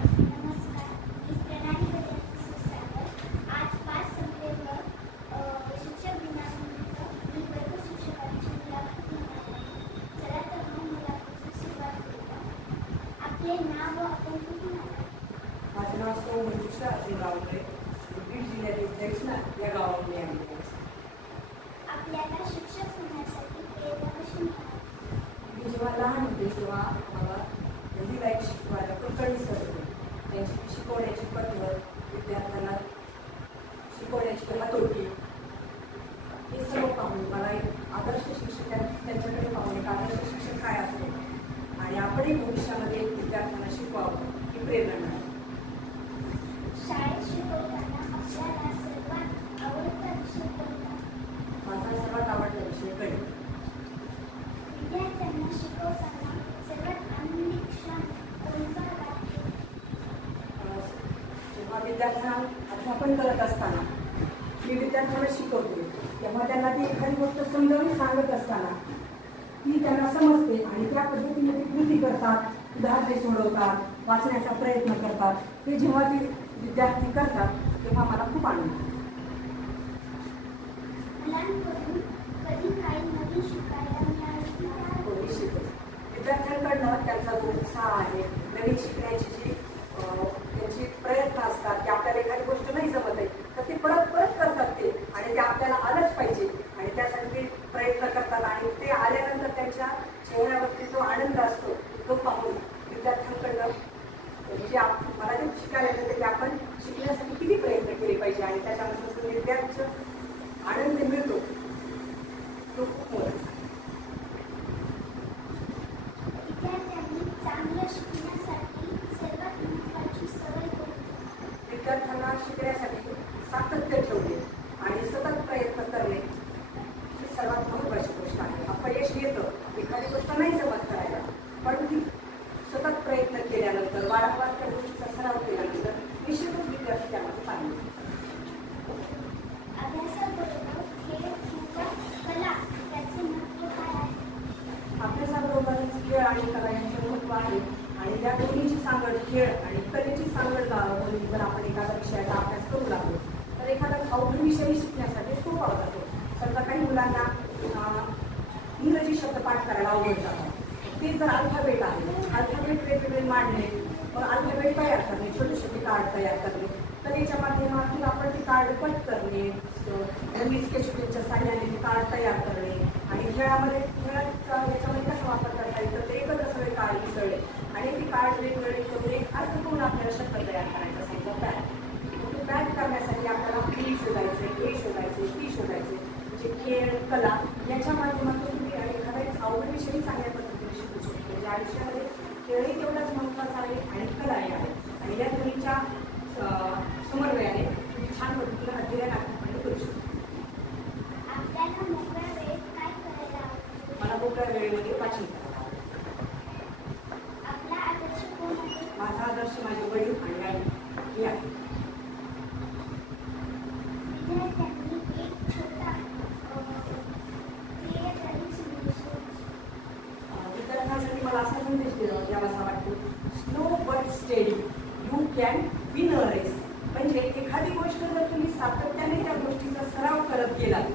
नमस्कार, मी प्रणाली विद्यार्थी सुसागर. आज 5 सप्टेंबर शिक्षक दिनानिमित्त मी वर्ग शिक्षकांची मुलाखत घेणार आहे. चला तर मग मुलाखतीची सुरुवात करूया. आपले नाव व आपण कुठून आलात? माझं नाव सौ मंजुषा अर्जुन गावकरे. बीड जिल्ह्यातील दैसना या गावामध्ये आले. आपल्याला शिक्षक होण्यासाठी प्रेरणा कशी मिळाली? मी जेव्हा लहान होते तेव्हा मला हिंदी लाईक शिकवायला कुलकर्णी सर होते. त्यांची शिकवण्याची पद्धत, विद्यार्थ्यांना शिकवण्याची हातोटी हे सर्व पाहून मला एक आदर्श शिक्षक त्यांच्याकडे पाहून एक आदर्श शिक्षक काय असतो आणि आपणही भविष्यामध्ये विद्यार्थ्यांना शिकवावं ही प्रेरणा मिळाली. शाळेत शिकवताना आपल्याला सर्वात आवडता विषय कोणता? माझा सर्वात आवडता विषय गणित. विद्यार्थ्यांना शिकवताना सर्वात आनंदी क्षण कोणता वाटतो? जेव्हा विद्यार्थ्यांना अध्यापन करत असताना मी विद्यार्थ्यांना शिकवते तेव्हा त्यांना ती एखादी गोष्ट समजावून सांगत असताना ती त्यांना समजते आणि त्या पद्धतीने ते कृती करतात, उदाहरणे सोडवतात, वाचण्याचा प्रयत्न करतात. हे जेव्हा ते विद्यार्थी करतात तेव्हा मला खूप आनंद होतो. मुलांकडून कधी काही नवीन शिकायला मिळाले का? विद्यार्थ्यांकडनं त्यांचा जो उत्साह आहे, नवीन शिकण्याची जी त्यांची प्रयत्न असतात की आपल्याला एखादी गोष्ट नाही जमत आहे तर ते परत परत करतात ते आणि ते आपल्याला आलंच पाहिजे आणि त्यासाठी प्रयत्न करतात आणि ते आल्यानंतर त्यांच्या चेहऱ्यावरती जो आनंद असतो तो पाहून विद्यार्थ्यांकडनं म्हणजे मला ते शिकायला येतं की आपण शिकण्यासाठी किती प्रयत्न केले पाहिजे आणि त्याच्यानंतर जो विद्यार्थ्यांचा आनंद मिळतो तो खूप मोठा. विद्यार्थ्यांनी चांगलं शिकण्यासाठी सर्वात महत्त्वाची सवय कोणती? विद्यार्थ्यांना शिकण्यासाठी सातत्य ठेवणे आणि सतत प्रयत्न करणे ही सर्वात महत्त्वाची गोष्ट आहे. अपयश येतं, एखादी गोष्ट नाही जमत करायला, पण ती सतत प्रयत्न केल्यानंतर वारंवार त्या गोष्टीचा सराव केल्यानंतर निश्चितच विद्यार्थी त्यामध्ये पाहिजे. अभ्यासाबरोबर खेळ किंवा कला याचे महत्त्व काय आहे? अभ्यासाबरोबरच खेळ आणि कला यांचे महत्त्व आहे आणि या दोन्हीची सांगड, खेळ आणि कलेची सांगड लावून जर आपण एखाद्या विषयाचा अभ्यास करू लागलो तर एखादा अवघड विषय शिकण्यासाठी सोपा जातो. समजा काही मुलांना इंग्रजी शब्द पाठ करायला अवघड जातात. ते जर अल्फाबेट आहे, अल्फाबेट वेगवेगळे मांडणे, मग अल्फाबेट तयार करणे, छोटे छोटे कार्ड तयार करणे, कलेच्या माध्यमातून आपण ते कार्ड कट करणे, रंगीत स्केच पेनच्या साह्याने ते कार्ड तयार करणे आणि खेळामध्ये याच्यामध्ये कसा वापर करता येईल तर ते एकत्र सगळे कार्ड मिसळले आणि ती कार्ड वेगवेगळे करून एक अर्थपूर्ण आपल्याला शब्द तयार करायचा समजा बॅट. ते बॅट करण्यासाठी आपल्याला बी शोधायचे, ए शोधायचे, टी शोधायचे. म्हणजे खेळ, कला याच्या माध्यमातून तुम्ही एखादा अवघड विषयी चांगल्या पद्धतीने शिकू शकतो. म्हणजे आयुष्यामध्ये खेळही तेवढाच महत्त्वाचा आहे आणि कलाही आहे आणि या दोन्हीच्या समन्वयाने तुम्ही छान पद्धतीने अध्ययन आपण करू शकतो. आपल्याला मोकळ्या वेळेत काय करायला आवडते? मला मोकळ्या वेळेमध्ये वाचन करायला आवडतं. आपला आदर्श कोण आहे? माझा आदर्श माझे वडील आणि आई हे आहे. विद्यार्थ्यांनी एक छोटा क्रियाकारी संदेश विद्यार्थ्यांसाठी मला असा संदेश द्यावासा वाटतो, slow but steady you can win a race. म्हणजे एखादी गोष्ट जर तुम्ही सातत्याने त्या गोष्टीचा सराव करत गेलात